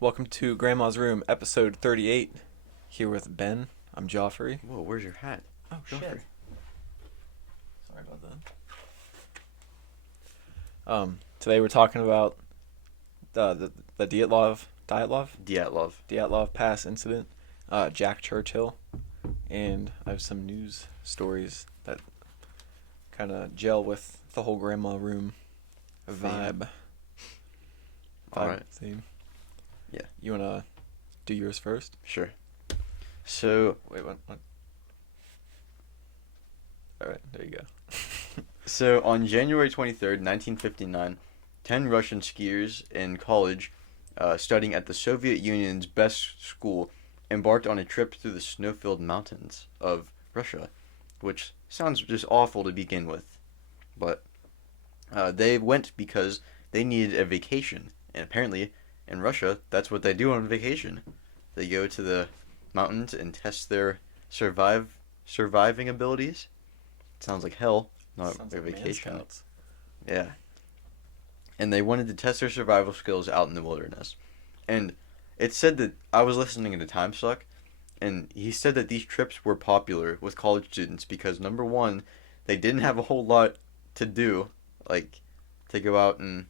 Welcome to Grandma's Room, episode 38. Here with Ben. I'm Joffrey. Whoa, where's your hat? Oh, Joffrey. shit. Sorry about that. Today we're talking about the Dyatlov Pass Incident, Jack Churchill, and I have some news stories that kind of gel with the whole Grandma Room vibe. Alright. Theme. Yeah. You want to do yours first? Sure. So, Wait, what? Alright, there you go. so on January 23rd, 1959, 10 Russian skiers in college studying at the Soviet Union's best school embarked on a trip through the snow-filled mountains of Russia, which sounds just awful to begin with. But they went because they needed a vacation, and apparently in Russia, that's what they do on vacation. They go to the mountains and test their surviving abilities. Sounds like hell, not Sounds a like vacation. Man Scouts. Yeah. And they wanted to test their survival skills out in the wilderness. And it said that I was listening to Time Suck, and he said that these trips were popular with college students because, number one, they didn't have a whole lot to do, like to go out and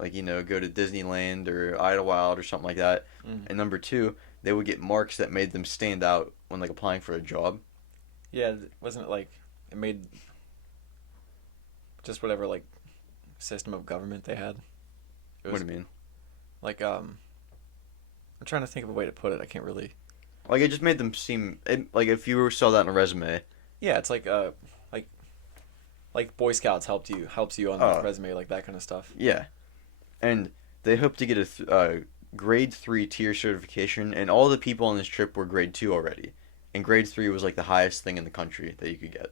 go to Disneyland or Idlewild or something like that. Mm. And number two, they would get marks that made them stand out when applying for a job. Yeah, wasn't it like it made just whatever system of government they had? It What was do you mean? I'm trying to think of a way to put it. I can't really. It just made them seem if you saw that in a resume. Yeah, it's like Boy Scouts helps you on the resume, like that kind of stuff. Yeah, and they hope to get a grade 3 tier certification, and all the people on this trip were grade 2 already, and grade 3 was the highest thing in the country that you could get.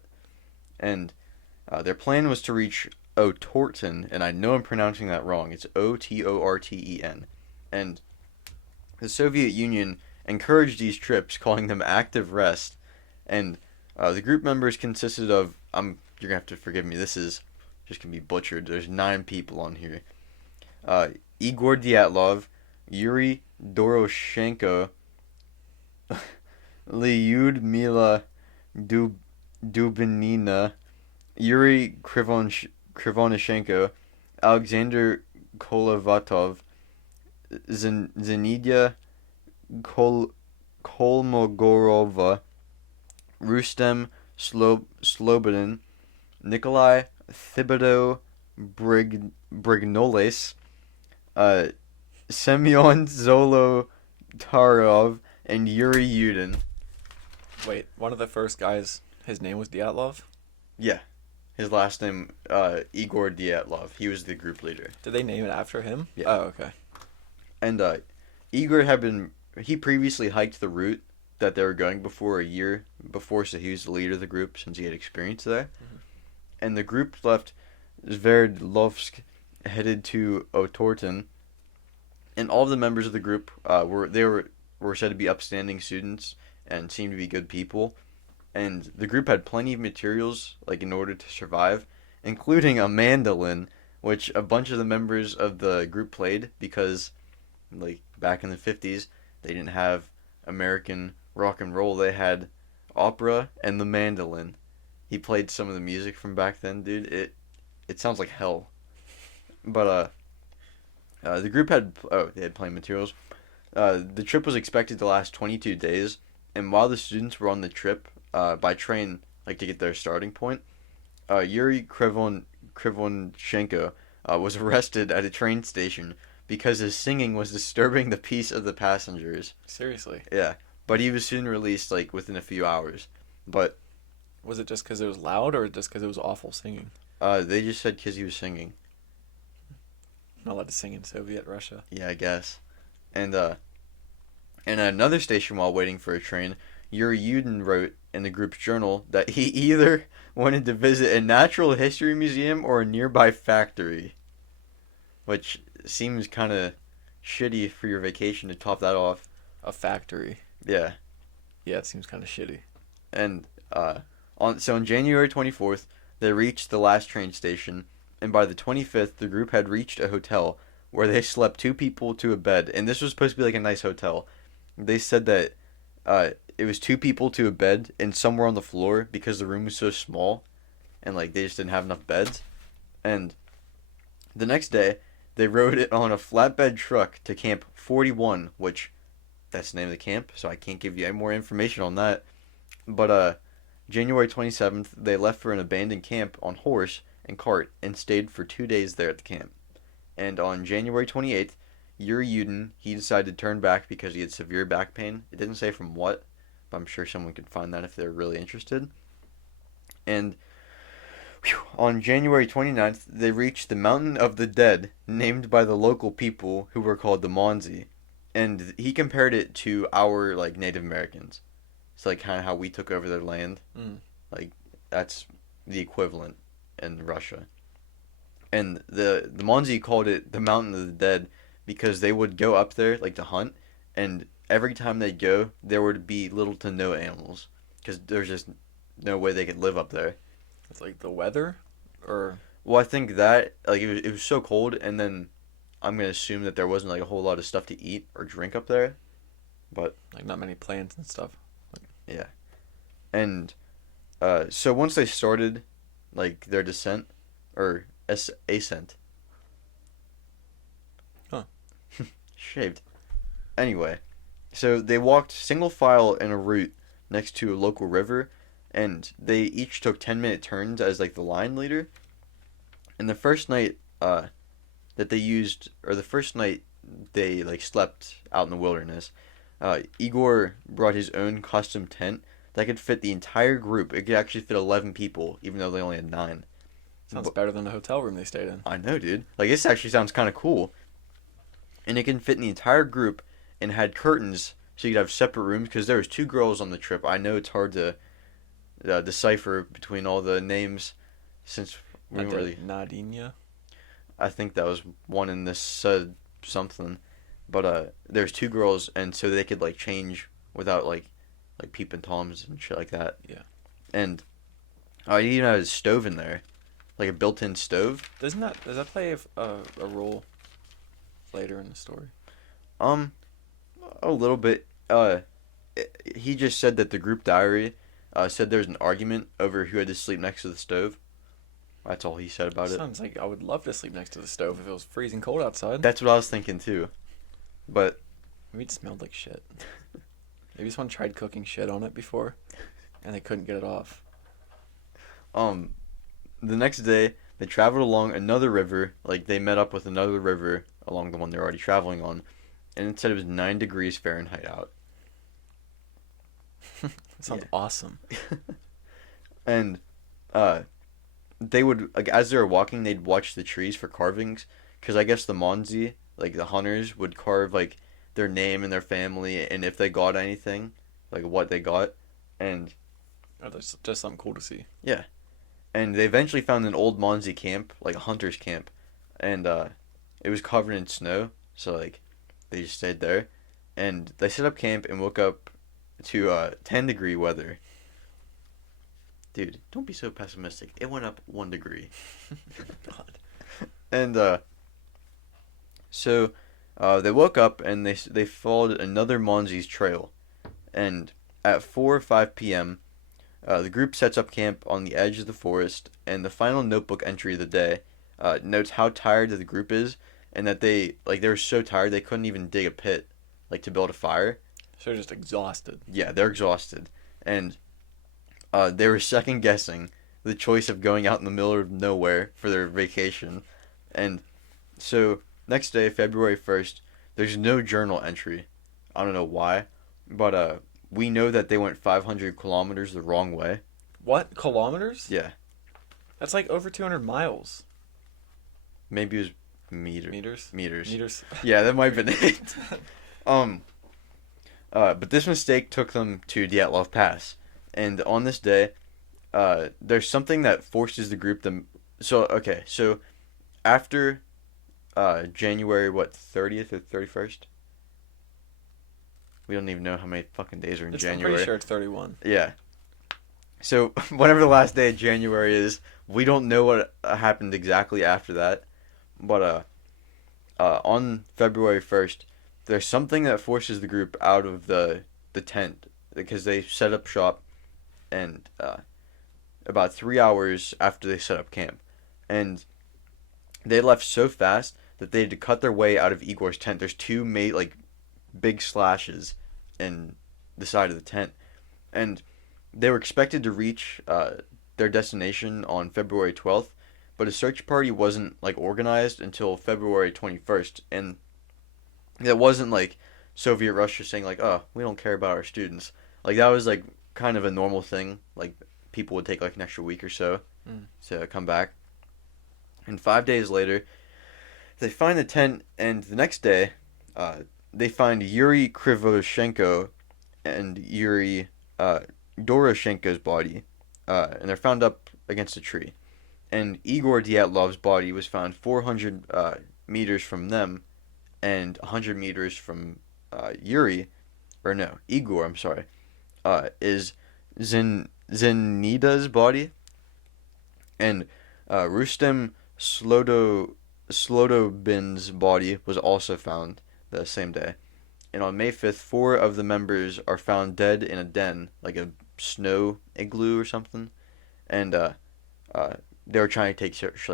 And their plan was to reach Otorten, and I know I'm pronouncing that wrong. It's Otorten, and the Soviet Union encouraged these trips, calling them active rest. And the group members consisted of you're gonna have to forgive me. This is just gonna be butchered. There's 9 people on here. Igor Dyatlov, Yuri Doroshenko, Lyudmila Dubinina, Yuri Krivonishenko, Alexander Kolovatov, Zenidia Kolmogorova, Rustem Slobodin, Nikolai Thibodeau Brignoles, Semyon Zolotarov, and Yuri Yudin. Wait, one of the first guys, his name was Dyatlov? Yeah. His last name, Igor Dyatlov. He was the group leader. Did they name it after him? Yeah. Oh, okay. And Igor he previously hiked the route that they were going before a year before, so he was the leader of the group since he had experience there. Mm-hmm. And the group left Sverdlovsk, headed to Otorten, and all of the members of the group were said to be upstanding students and seemed to be good people. And the group had plenty of materials in order to survive, including a mandolin, which a bunch of the members of the group played because back in the 50s they didn't have American rock and roll. They had opera and the mandolin. He played some of the music from back then, dude. It sounds like hell. But the group they had playing materials. The trip was expected to last 22 days, and while the students were on the trip by train, to get their starting point, Yuri Krivonchenko was arrested at a train station because his singing was disturbing the peace of the passengers. Seriously? Yeah, but he was soon released within a few hours. But was it just because it was loud, or just because it was awful singing? They just said because he was singing. Not allowed to sing in Soviet Russia. Yeah, I guess. And at another station while waiting for a train, Yuri Yudin wrote in the group's journal that he either wanted to visit a natural history museum or a nearby factory. Which seems kind of shitty for your vacation to top that off. A factory. Yeah. Yeah, it seems kind of shitty. And on January 24th, they reached the last train station, and by the 25th, the group had reached a hotel where they slept 2 people to a bed, and this was supposed to be like a nice hotel. They said that it was 2 people to a bed and somewhere on the floor because the room was so small, and like they just didn't have enough beds. And the next day, they rode it on a flatbed truck to Camp 41, which that's the name of the camp, so I can't give you any more information on that. But January 27th, they left for an abandoned camp on horse and cart and stayed for 2 days there at the camp. And on January 28th, Yuri Yudin, he decided to turn back because he had severe back pain. It didn't say from what, but I'm sure someone could find that if they're really interested. And on January 29th, they reached the Mountain of the Dead, named by the local people who were called the Monzi. And he compared it to our, like, Native Americans. It's like kind of how we took over their land. Like, that's the equivalent in Russia. And the Monzi called it the Mountain of the Dead because they would go up there, like, to hunt, and every time they'd go, there would be little to no animals. Because there's just no way they could live up there. It's like the weather? Or... Well, I think that, like, it was so cold, and then I'm going to assume that there wasn't, like, a whole lot of stuff to eat or drink up there. But... like, not many plants and stuff. Yeah. And, so once they started, like, their descent, or ascent. Huh. Shaved. Anyway, so they walked single file in a route next to a local river, and they each took 10-minute turns as, like, the line leader. And the first night, that they used, or the first night they, like, slept out in the wilderness, Igor brought his own custom tent that could fit the entire group. It could actually fit 11 people, even though they only had 9. Sounds better than the hotel room they stayed in. I know, dude. Like, this actually sounds kind of cool. And it can fit in the entire group and had curtains so you could have separate rooms, because there was 2 girls on the trip. I know it's hard to decipher between all the names since we weren't really... Nadinia? I think that was one in this something. But there's 2 girls, and so they could, like, change without, like peeping toms and shit like that. Yeah. And you even had a stove in there. Like a built-in stove. Does that play a role later in the story? A little bit. He just said that the group diary said there's an argument over who had to sleep next to the stove. That's all he said about it. Sounds like I would love to sleep next to the stove if it was freezing cold outside. That's what I was thinking too. But maybe it smelled like shit. Maybe someone tried cooking shit on it before, and they couldn't get it off. The next day, they traveled along another river. Like, they met up with another river along the one they were already traveling on, and it said it was 9 degrees Fahrenheit out. Sounds awesome. And they would, like, as they were walking, they'd watch the trees for carvings, because I guess the Monzi, like the hunters, would carve, like, their name and their family, and if they got anything, like what they got, and that's just something cool to see. Yeah. And they eventually found an old Monzi camp, like a hunter's camp, and it was covered in snow, so, like, they just stayed there, and they set up camp and woke up to 10-degree weather. Dude, don't be so pessimistic. It went up 1 degree. God. And so they woke up and they followed another Monzi's trail, and at 4 or 5 p.m., the group sets up camp on the edge of the forest, and the final notebook entry of the day notes how tired the group is, and that they were so tired they couldn't even dig a pit, like, to build a fire. So they're just exhausted. Yeah, they're exhausted, and they were second guessing the choice of going out in the middle of nowhere for their vacation, and so next day, February 1st, there's no journal entry. I don't know why, but we know that they went 500 kilometers the wrong way. What? Kilometers? Yeah. That's like over 200 miles. Maybe it was meters. Yeah, that might have been it. But this mistake took them to Dyatlov Pass. And on this day, there's something that forces the group to... So after January, 30th or 31st? We don't even know how many fucking days are in January. I'm pretty sure it's 31. Yeah. So, whatever the last day of January is, we don't know what happened exactly after that. But, on February 1st, there's something that forces the group out of the tent because they set up shop and about 3 hours after they set up camp. And they left so fast that they had to cut their way out of Igor's tent. There's two big slashes in the side of the tent. And they were expected to reach their destination on February 12th, but a search party wasn't organized until February 21st. And it wasn't like Soviet Russia saying oh, we don't care about our students. That was kind of a normal thing. People would take an extra week or so to come back. And 5 days later, they find the tent, and the next day, they find Yuri Krivoshenko and Yuri Doroshenko's body, and they're found up against a tree. And Igor Dyatlov's body was found 400 meters from them, and 100 meters from Igor, I'm sorry, is Zenida's body, and Rustem Slotobin's body was also found the same day. And on May 5th, 4 of the members are found dead in a den, like a snow igloo or something. And they were trying to take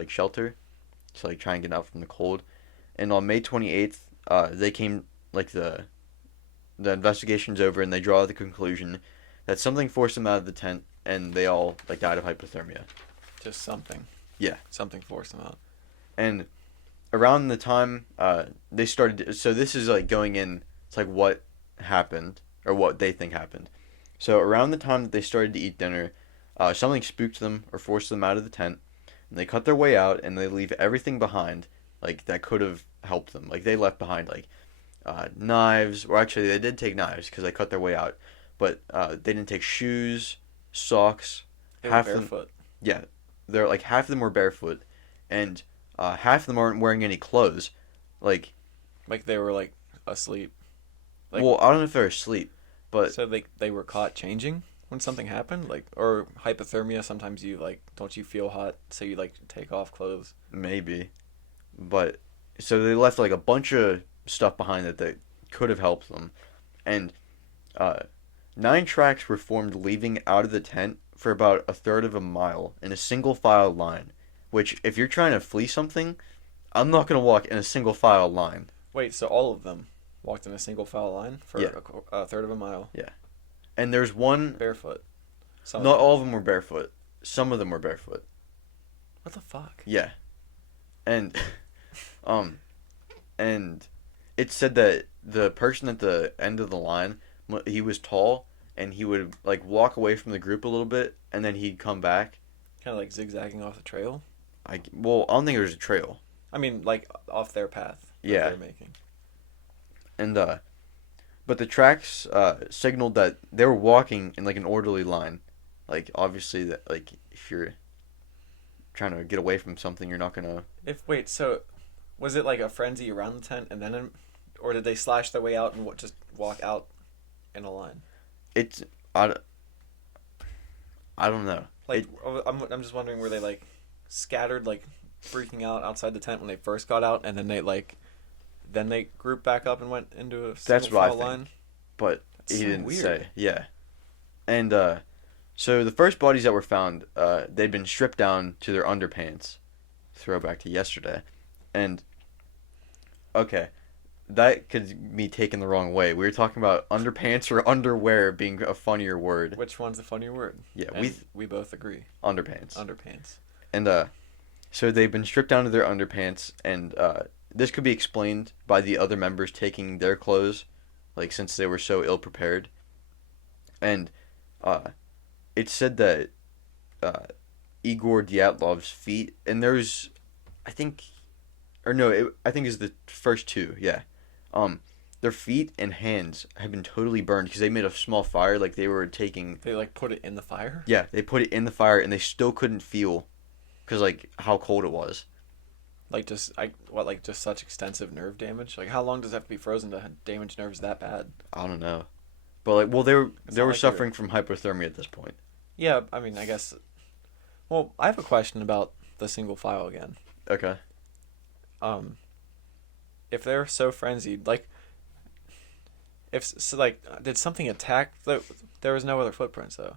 shelter, to try and get out from the cold. And on May 28th, they came, the investigation's over, and they draw the conclusion that something forced them out of the tent, and they all died of hypothermia. Just something. Yeah. Something forced them out. And around the time they started, so this is going in, it's what happened, or what they think happened. So around the time that they started to eat dinner, something spooked them or forced them out of the tent, and they cut their way out, and they leave everything behind, that could have helped them. They left behind, knives, or actually they did take knives because they cut their way out, but they didn't take shoes, socks. They were barefoot. Yeah, they're half of them were barefoot, and half of them aren't wearing any clothes, they were asleep. Well, I don't know if they're asleep, but so they were caught changing when something happened, or hypothermia. Sometimes you don't you feel hot, so you take off clothes. Maybe, but so they left a bunch of stuff behind that could have helped them, and 9 tracks were formed leaving out of the tent for about a third of a mile in a single file line. Which, if you're trying to flee something, I'm not gonna walk in a single file line. Wait, so all of them walked in a single file line for a third of a mile? Yeah. And there's one barefoot. Not all of them were barefoot. Some of them were barefoot. What the fuck? Yeah. And and it said that the person at the end of the line, he was tall, and he would walk away from the group a little bit, and then he'd come back. Kind of zigzagging off the trail? I don't think there's a trail. I mean, off their path. Yeah. They're making. And but the tracks signaled that they were walking in an orderly line. Obviously that if you're trying to get away from something, you're not gonna. So was it a frenzy around the tent, and then, or did they slash their way out and just walk out in a line? I don't know. I'm just wondering, were they scattered, freaking out outside the tent when they first got out, and then they grouped back up and went into a single file line? But That's he so didn't weird. say. Yeah. And so the first bodies that were found, they'd been stripped down to their underpants. Throwback to yesterday. And okay, that could be taken the wrong way. We were talking about underpants or underwear being a funnier word. Which one's the funnier word? Yeah, and we both agree. Underpants. Underpants. And so they've been stripped down to their underpants, and this could be explained by the other members taking their clothes, since they were so ill prepared. And it said that Igor Dyatlov's feet, and there's, I think it's the first 2, yeah. Their feet and hands have been totally burned because they made a small fire, they were taking. They put it in the fire? Yeah, they put it in the fire, and they still couldn't feel, because how cold it was. Just such extensive nerve damage? How long does it have to be frozen to damage nerves that bad? I don't know, but they were suffering from hypothermia at this point. Yeah, I mean, I guess. Well, I have a question about the single file again. Okay. if they're so frenzied, like, if so, like, did something attack? There was no other footprints though.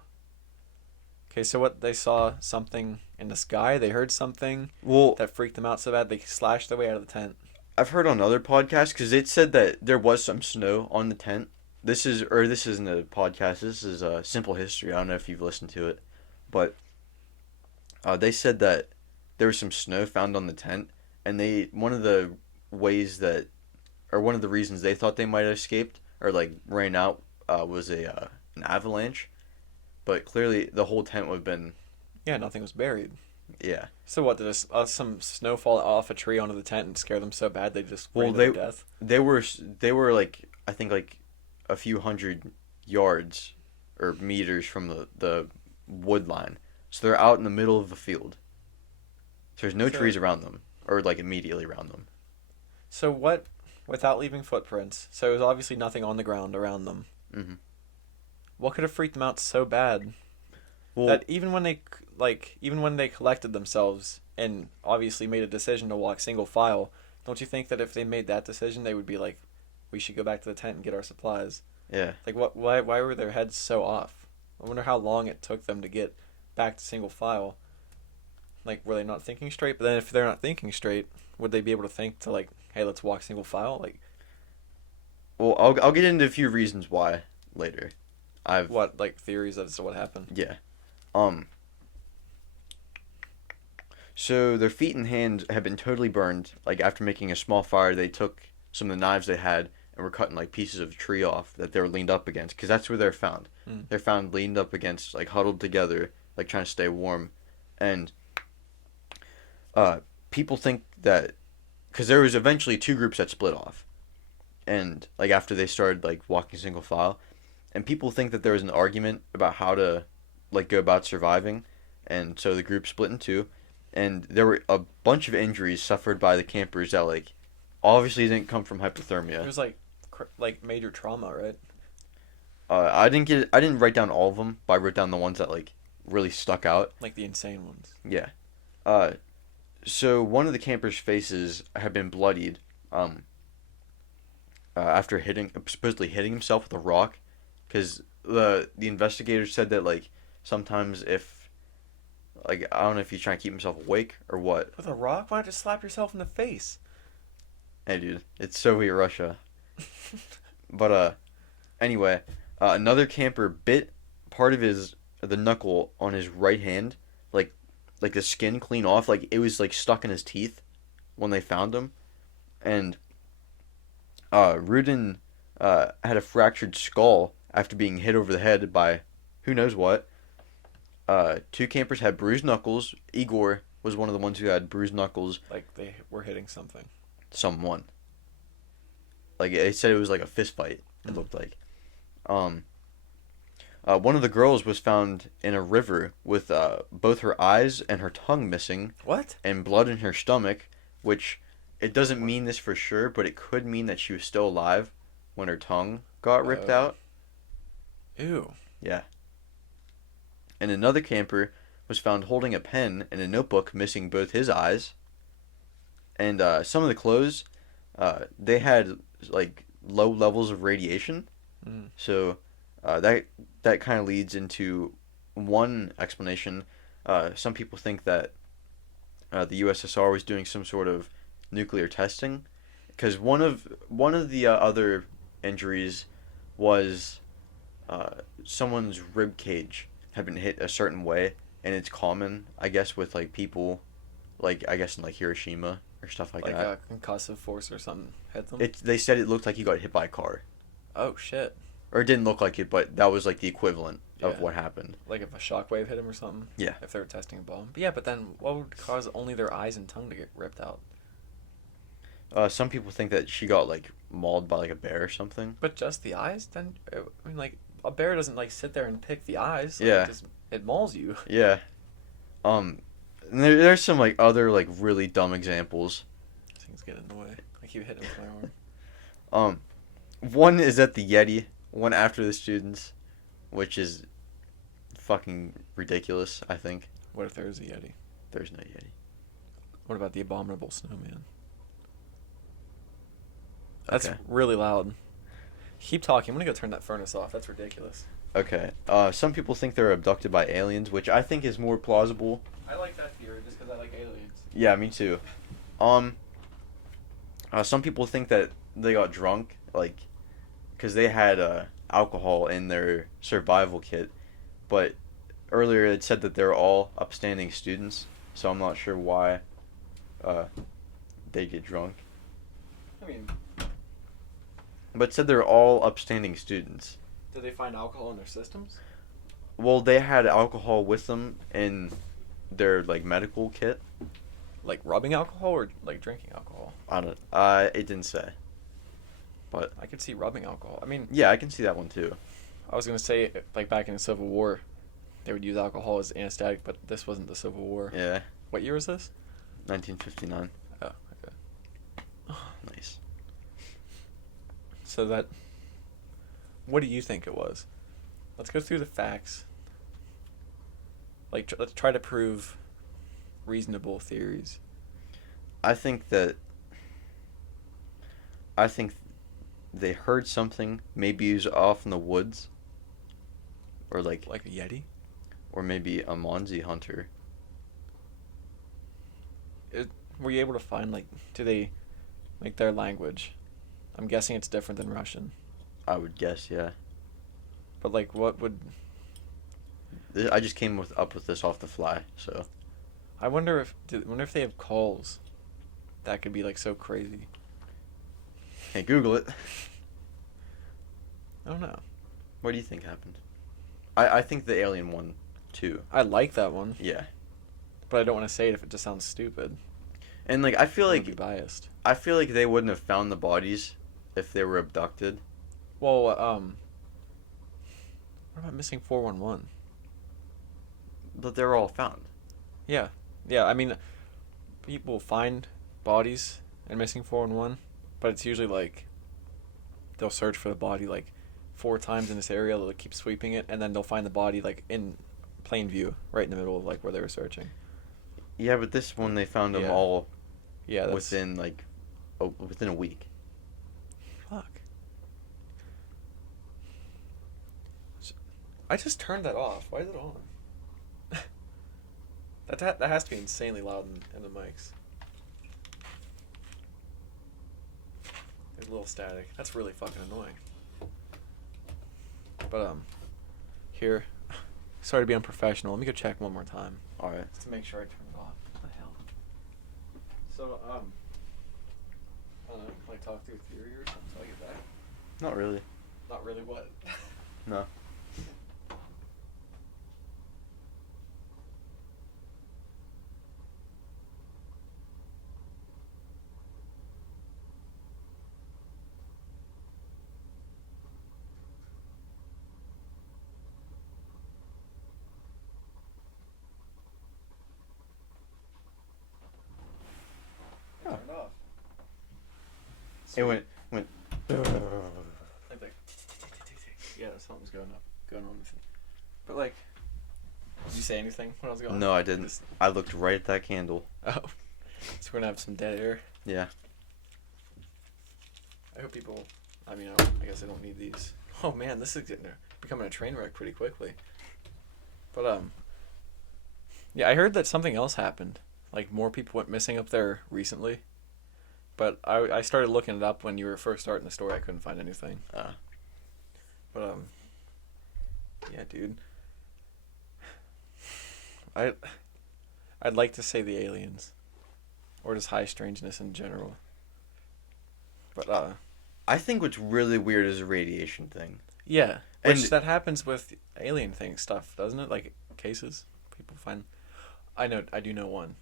Okay, so what, they saw something in the sky? They heard something Well, that freaked them out so bad they slashed their way out of the tent. I've heard on other podcasts because it said that there was some snow on the tent. This isn't a podcast. This is a Simple History. I don't know if you've listened to it, but they said that there was some snow found on the tent, and one of the ways that, or one of the reasons they thought they might have escaped or like ran out was an avalanche, but clearly the whole tent would have been. Yeah, nothing was buried. Yeah. So what, did some snow fall off a tree onto the tent and scare them so bad they just ran to Well, their death? they were like, I think like a few hundred yards or meters from the wood line, so they're out in the middle of the field. So there's no trees around them, or like immediately around them. So what, without leaving footprints, so it was obviously nothing on the ground around them. Mm-hmm. What could have freaked them out so bad Well, that even when they collected themselves and obviously made a decision to walk single file, don't you think that if they made that decision, they would be like, we should go back to the tent and get our supplies? yeah. Like, why were their heads so off? I wonder how long it took them to get back to single file. Like, were they not thinking straight? But then if they're not thinking straight, would they be able to think to, like, hey, let's walk single file? Like, Well, I'll get into a few reasons why later. what, like, theories as to what happened? Yeah. So their feet and hands have been totally burned. Like after making a small fire, they took some of the knives they had and were cutting like pieces of tree off that they were leaned up against, because that's where they're found. They're found leaned up against, like huddled together, like trying to stay warm, and people think that because there was eventually two groups that split off, and like after they started like walking single file, and people think that there was an argument about how to like go about surviving, and so the group split in two, and there were a bunch of injuries suffered by the campers that like obviously didn't come from hypothermia. It was like major trauma, right? I didn't write down all of them, but I wrote down the ones that like really stuck out. Like the insane ones. Yeah. So one of the campers' faces had been bloodied, after supposedly hitting himself with a rock, because the investigators said that like sometimes if, like, I don't know if he's trying to keep himself awake or what. With a rock? Why not just slap yourself in the face? Hey dude, it's Soviet Russia. But anyway, another camper bit part of the knuckle on his right hand, like the skin clean off, like it was like stuck in his teeth when they found him, and Rudin had a fractured skull after being hit over the head by who knows what. Two campers had bruised knuckles. Igor was one of the ones who had bruised knuckles. Like they were hitting something. Someone. Like they said it was like a fist fight. It looked like. One of the girls was found in a river with both her eyes and her tongue missing. What? And blood in her stomach, which it doesn't mean this for sure, but it could mean that she was still alive when her tongue got ripped out. Ew. Yeah. And another camper was found holding a pen and a notebook missing both his eyes. And some of the clothes, they had like low levels of radiation. So that kind of leads into one explanation. Some people think that the USSR was doing some sort of nuclear testing, because one of the other injuries was someone's rib cage had been hit a certain way, and it's common, I guess, with like people, like I guess in like Hiroshima or stuff like that. Like a concussive force or something hit them. They said it looked like he got hit by a car. Oh shit. Or it didn't look like it, but that was like the equivalent of what happened. Like if a shockwave hit him or something? Yeah. If they were testing a bomb. But yeah, but then what would cause only their eyes and tongue to get ripped out? Some people think that she got like mauled by like a bear or something. But just the eyes? Then, I mean, like, a bear doesn't like sit there and pick the eyes. Like, Yeah. It mauls you. Yeah. And there's some like other like really dumb examples. Things get in the way. I keep hitting with my arm. One is at the Yeti, one after the students, which is fucking ridiculous, I think. What if there's a Yeti? There's no Yeti. What about the abominable snowman? That's Okay. really loud. Keep talking. I'm gonna go turn that furnace off. That's ridiculous. Okay. Some people think they're abducted by aliens, which I think is more plausible. I like that theory just because I like aliens. Yeah, me too. Some people think that they got drunk, like, because they had alcohol in their survival kit, but earlier it said that they're all upstanding students, so I'm not sure why they get drunk. I mean, But it said they're all upstanding students. did they find alcohol in their systems? Well, they had alcohol with them in their, like, medical kit. Like rubbing alcohol or like drinking alcohol? I don't. It didn't say. But I could see rubbing alcohol. I mean, yeah, I can see that one too. I was gonna say like back in the Civil War, they would use alcohol as anesthetic, but this wasn't the Civil War. Yeah. What year was this? 1959. Oh, okay. Nice. So that. What do you think it was? Let's go through the facts. Like, let's try to prove reasonable theories. I think they heard something, maybe it was off in the woods, or like Like a Yeti? or maybe a Monzi hunter. Were you able to find, like, do they, like, their language? I'm guessing it's different than Russian. I would guess, yeah. But, like, what would... I just came up with this off the fly, so. I wonder if they have calls that could be, like, so crazy. Hey, Google it. I don't know. What do you think happened? I think the alien one, too. I like that one, Yeah. but I don't want to say it if it just sounds stupid. And, like, I feel I would like be biased. I feel like they wouldn't have found the bodies if they were abducted. Well, what about missing 411? But they were all found. Yeah. Yeah, I mean, people find bodies in missing 411, but it's usually like they'll search for the body like 4 times in this area, they'll keep sweeping it, and then they'll find the body like in plain view, right in the middle of like where they were searching. Yeah, but this one they found them Yeah. all Yeah, that's... within a week. Fuck. I just turned that off. Why is it on? That has to be insanely loud in the mics. There's a little static. That's really fucking annoying. But here, sorry to be unprofessional. Let me go check one more time. All right. Just to make sure I turn it off. What the hell? So I don't know, like talk through a theory or something until I get back. Not really. Not really. What? No. Turn it off. It went. Like, yeah, something's going on with it. But like, did you say anything when I was going? No, I didn't. Just- I looked right at that candle. Oh, so we're gonna have some dead air. Yeah. I hope people. I mean, I guess I don't need these. Oh man, this is becoming a train wreck pretty quickly. But yeah, I heard that something else happened. Like more people went missing up there recently. But I started looking it up when you were first starting the story. I couldn't find anything. But yeah, dude. I'd like to say the aliens, or just high strangeness in general. But I think what's really weird is the radiation thing. yeah, And- which that happens with alien thing stuff, doesn't it? Like cases people find. I do know one.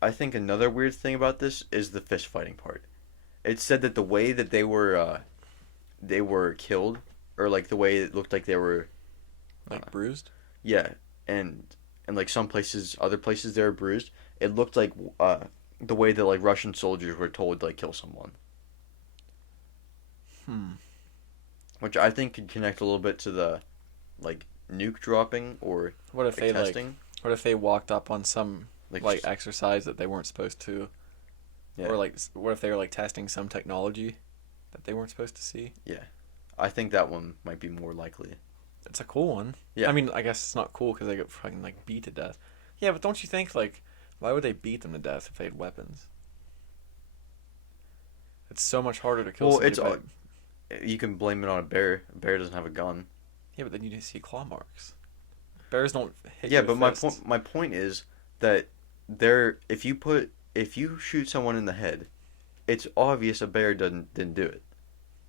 I think another weird thing about this is the fist fighting part. It said that the way that they were killed, or like the way it looked like they were, Like bruised. yeah, and like some places, other places they were bruised. It looked like the way that like Russian soldiers were told to like kill someone. Which I think could connect a little bit to the, like, nuke dropping or What if like, they testing. What if they walked up on some like just- exercise that they weren't supposed to? Yeah. Or like, what if they were like testing some technology that they weren't supposed to see. Yeah. I think that one might be more likely. It's a cool one. Yeah. I mean, I guess it's not cool because they get fucking like beat to death. Yeah, but don't you think like, why would they beat them to death if they had weapons? It's so much harder to kill. Well, somebody you can blame it on a bear. A bear doesn't have a gun. Yeah, but then you see claw marks. Bears don't hit. Yeah, you but with my point is that if you shoot someone in the head, it's obvious a bear didn't do it.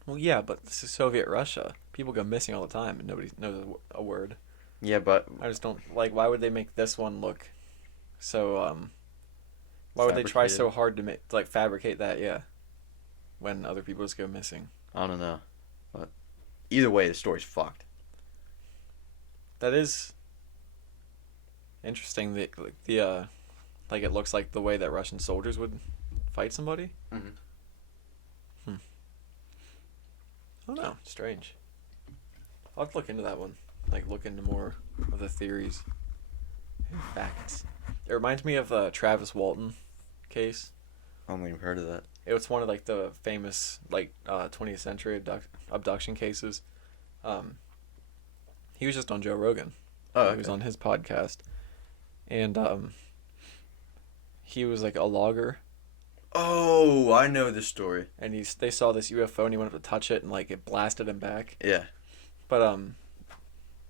Well, yeah, but this is Soviet Russia. People go missing all the time, and nobody knows a word. Yeah, but I just don't like. Why would they make this one look so? Why would they try so hard to fabricate that? Yeah, when other people just go missing. I don't know, but either way, the story's fucked. That is interesting. Like it looks like the way that Russian soldiers would fight somebody. Mm-hmm. I don't know. Strange. I'll have to look into that one. Like, look into more of the theories and facts. It reminds me of the Travis Walton case. I don't think I've heard of that. It was one of, like, the famous, 20th century abduction cases. He was just on Joe Rogan. Oh, okay. He was on his podcast. And, he was, like, a logger. Oh, I know this story. And they saw this UFO and he went up to touch it and, like, it blasted him back. Yeah. But,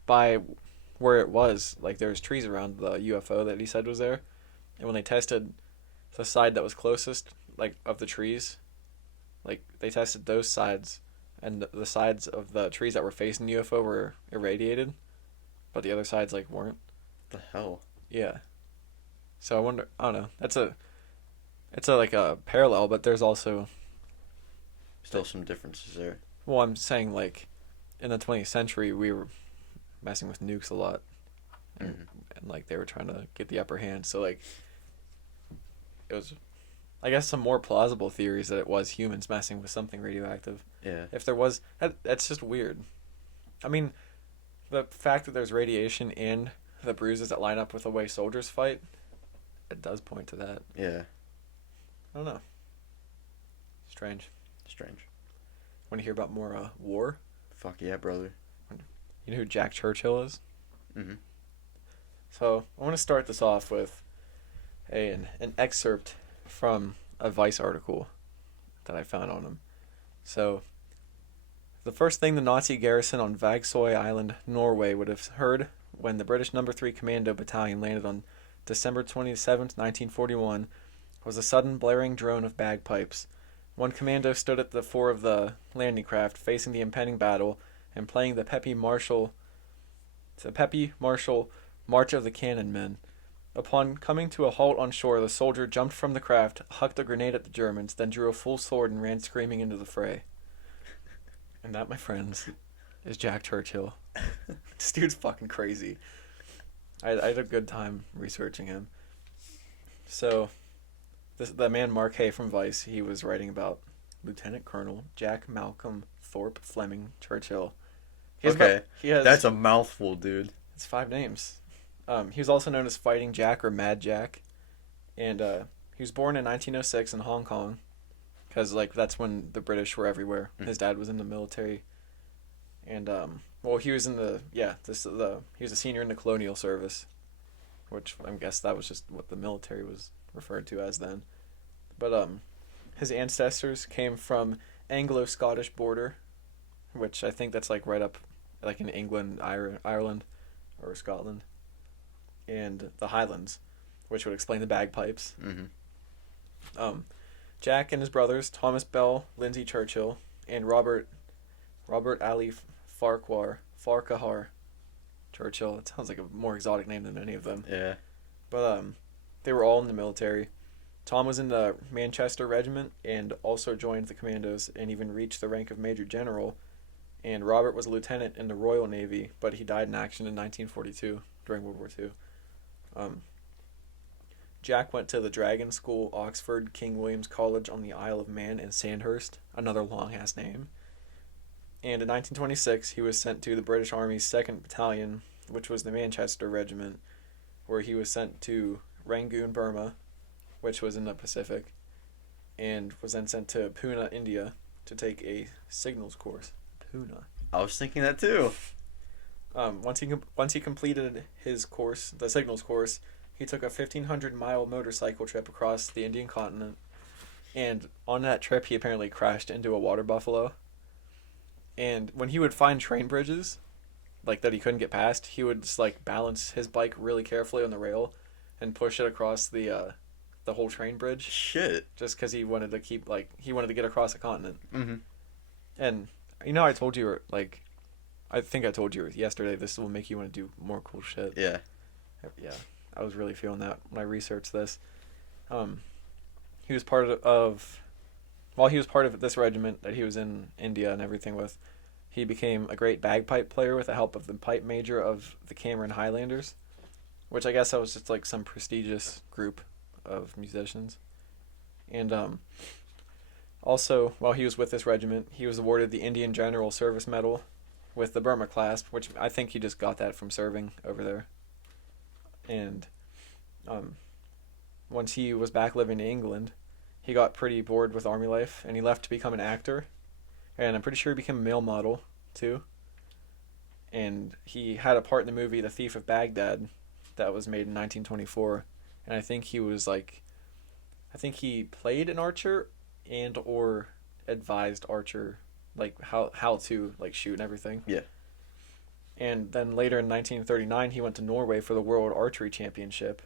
by where it was, like, there was trees around the UFO that he said was there. And when they tested the side that was closest, like, of the trees, like, they tested those sides, and the sides of the trees that were facing the UFO were irradiated, but the other sides, like, weren't. The hell? Yeah. So I wonder, I don't know, it's a parallel, but there's also... Still some differences there. Well, I'm saying, like, in the 20th century, we were messing with nukes a lot. And, and like, they were trying to get the upper hand. So, like, it was, I guess, some more plausible theories that it was humans messing with something radioactive. Yeah. If there was... That's just weird. I mean, the fact that there's radiation and the bruises that line up with the way soldiers fight, it does point to that. Yeah. I don't know. Strange. Strange. Want to hear about more war? Fuck yeah, brother. You know who Jack Churchill is? Mm-hmm. So I want to start this off with an excerpt from a Vice article that I found on him. So, the first thing the Nazi garrison on Vagsoy Island, Norway, would have heard when the British No. 3 Commando Battalion landed on December 27th, 1941, was a sudden blaring drone of bagpipes. One commando stood at the fore of the landing craft, facing the impending battle, and playing the peppy martial March of the Cannon Men. Upon coming to a halt on shore, the soldier jumped from the craft, hucked a grenade at the Germans, then drew a full sword and ran screaming into the fray. And that, my friends, is Jack Churchill. This dude's fucking crazy. I had a good time researching him. So, the man Mark Hay from Vice, he was writing about Lieutenant Colonel Jack Malcolm Thorpe Fleming Churchill. That's a mouthful, dude. It's 5 names. He was also known as Fighting Jack or Mad Jack. And he was born in 1906 in Hong Kong. Because, like, that's when the British were everywhere. His dad was in the military. And, he was in he was a senior in the colonial service. Which, I guess that was just what the military was referred to as then. But, his ancestors came from Anglo-Scottish border. Which I think that's, like, right up, like, in England, Ireland, or Scotland. And the Highlands, which would explain the bagpipes. Mm-hmm. Jack and his brothers, Thomas Bell, Lindsay Churchill, and Robert Ali Farquhar Churchill. It sounds like a more exotic name than any of them. Yeah. But they were all in the military. Tom was in the Manchester Regiment and also joined the Commandos and even reached the rank of Major General. And Robert was a lieutenant in the Royal Navy, but he died in action in 1942 during World War II. Jack went to the Dragon School, Oxford, King William's College on the Isle of Man, and Sandhurst, another long-ass name. And in 1926, he was sent to the British Army's 2nd Battalion, which was the Manchester Regiment, where he was sent to Rangoon, Burma, which was in the Pacific, and was then sent to Pune, India, to take a signals course. Tuna. I was thinking that too. Once he completed his course, the signals course, he took a 1,500-mile motorcycle trip across the Indian continent, and on that trip he apparently crashed into a water buffalo. And when he would find train bridges, like that he couldn't get past, he would just like balance his bike really carefully on the rail, and push it across the whole train bridge. Shit. Just because he wanted to get across the continent. Mm-hmm. And I told you I think I told you yesterday, this will make you want to do more cool shit. Yeah. Yeah, I was really feeling that when I researched this. He was part of this regiment that he was in India and everything with, he became a great bagpipe player with the help of the pipe major of the Cameron Highlanders, which I guess that was just like some prestigious group of musicians. And also, while he was with this regiment, he was awarded the Indian General Service Medal with the Burma clasp, which I think he just got that from serving over there. And once he was back living in England, he got pretty bored with army life, and he left to become an actor. And I'm pretty sure he became a male model, too. And he had a part in the movie The Thief of Baghdad that was made in 1924. And I think he played an archer and or advised archer, like how to like shoot and everything. Yeah. And then later in 1939, he went to Norway for the World Archery Championship,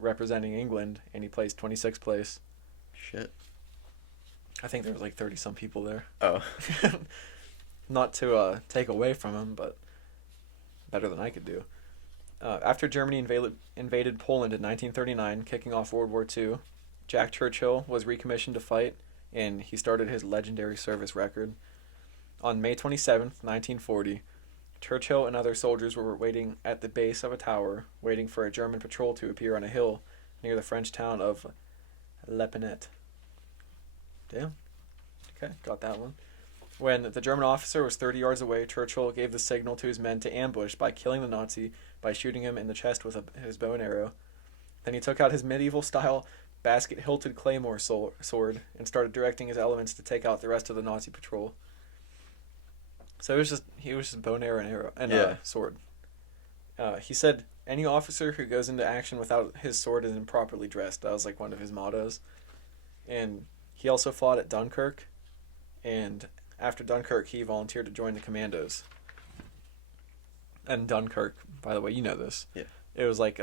representing England, and he placed 26th place. Shit. I think there was like 30-some people there. Oh. Not to take away from him, but better than I could do. After Germany invaded Poland in 1939, kicking off World War II, Jack Churchill was recommissioned to fight, and he started his legendary service record. On May 27th, 1940, Churchill and other soldiers were waiting at the base of a tower, waiting for a German patrol to appear on a hill near the French town of Lepenet. Damn. Okay, got that one. When the German officer was 30 yards away, Churchill gave the signal to his men to ambush by killing the Nazi by shooting him in the chest with his bow and arrow. Then he took out his medieval-style basket-hilted claymore sword and started directing his elements to take out the rest of the Nazi patrol. So he was just bow and arrow and sword. He said, "Any officer who goes into action without his sword isn't properly dressed." That was like one of his mottos. And he also fought at Dunkirk, and after Dunkirk, he volunteered to join the commandos. And Dunkirk, by the way, you know this. Yeah. It was like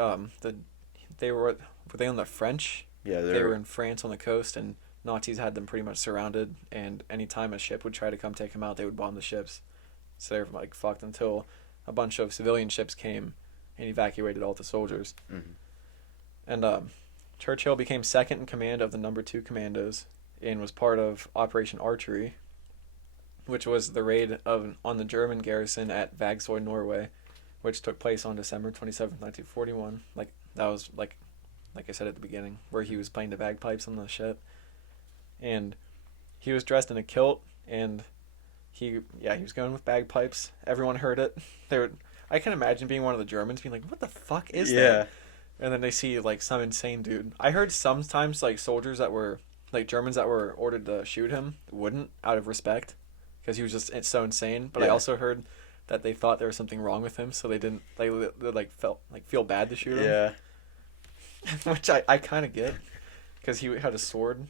they were they on the French? Yeah, they were in France on the coast, and Nazis had them pretty much surrounded. And anytime a ship would try to come take them out, they would bomb the ships. So they were like fucked until a bunch of civilian ships came and evacuated all the soldiers. Mm-hmm. And Churchill became second in command of the No. 2 Commandos and was part of Operation Archery, which was the raid on the German garrison at Vagsøy, Norway, which took place on December 27th, 1941. Like that was like I said at the beginning, where he was playing the bagpipes on the ship. And he was dressed in a kilt, and he was going with bagpipes. Everyone heard it. I can imagine being one of the Germans being like, "What the fuck is that?" And then they see like some insane dude. I heard sometimes like soldiers that were like Germans that were ordered to shoot him wouldn't, out of respect, because he was just so insane. But I also heard that they thought there was something wrong with him, so they didn't. They feel bad to shoot him. Yeah. Which I kind of get, because he had a sword.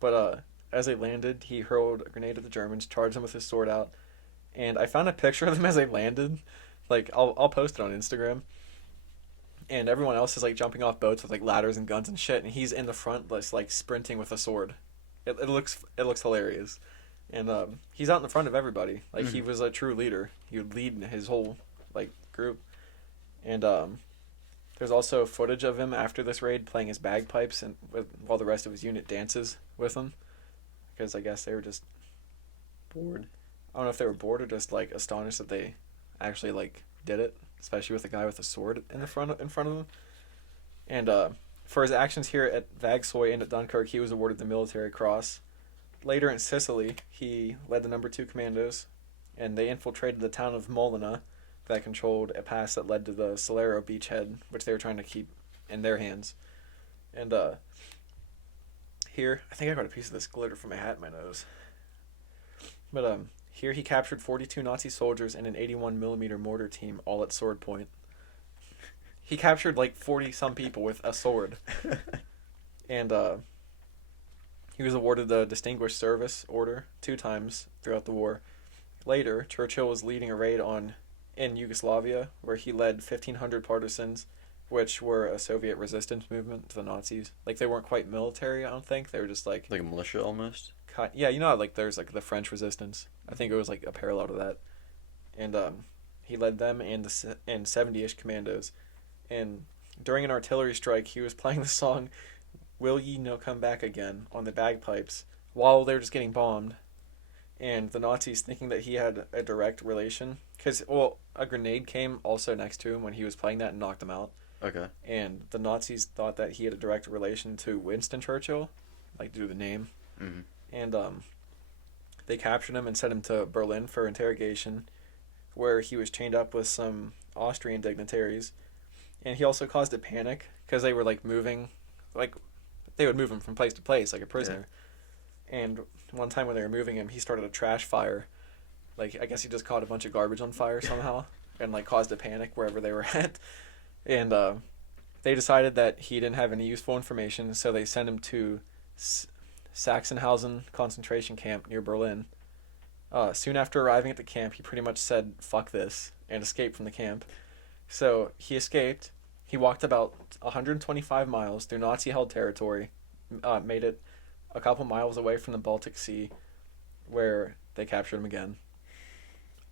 But as they landed, he hurled a grenade at the Germans, charged them with his sword out, and I found a picture of them as they landed. Like I'll post it on Instagram. And everyone else is like jumping off boats with like ladders and guns and shit, and he's in the front, just like sprinting with a sword. It looks hilarious, and he's out in the front of everybody. Like he was a true leader. He would lead his whole like group, and there's also footage of him after this raid playing his bagpipes and while the rest of his unit dances with him, because I guess they were just bored. I don't know if they were bored or just like astonished that they actually like did it. Especially with a guy with a sword in front of them. And for his actions here at Vagsøy and at Dunkirk, he was awarded the Military Cross. Later in Sicily, he led the No. 2 Commandos, and they infiltrated the town of Molina that controlled a pass that led to the Salero beachhead, which they were trying to keep in their hands. And here, I think I got a piece of this glitter from my hat in my nose. But here he captured 42 Nazi soldiers and an 81 millimeter mortar team, all at sword point. He captured like 40 some people with a sword, and he was awarded the Distinguished Service Order 2 times throughout the war. Later, Churchill was leading a raid in Yugoslavia, where he led 1,500 partisans, which were a Soviet resistance movement to the Nazis. Like, they weren't quite military, I don't think. They were just like Like a militia almost? yeah, you know how, like, there's like the French resistance. I think it was like a parallel to that. And he led them and 70-ish commandos. And during an artillery strike, he was playing the song "Will Ye No Come Back Again" on the bagpipes while they were just getting bombed. And the Nazis, thinking that he had a direct relation, because, well, a grenade came also next to him when he was playing that and knocked him out. Okay. And the Nazis thought that he had a direct relation to Winston Churchill, like, due to the name. Mm-hmm. And they captured him and sent him to Berlin for interrogation, where he was chained up with some Austrian dignitaries. And he also caused a panic, because they were, like, moving, like, they would move him from place to place, like a prisoner. Yeah. And one time when they were moving him, he started a trash fire. Like, I guess he just caught a bunch of garbage on fire somehow, and, like, caused a panic wherever they were at. And they decided that he didn't have any useful information, so they sent him to Sachsenhausen concentration camp near Berlin. Soon after arriving at the camp, he pretty much said, "Fuck this," and escaped from the camp. So he escaped. He walked about 125 miles through Nazi-held territory, made it a couple miles away from the Baltic Sea, where they captured him again.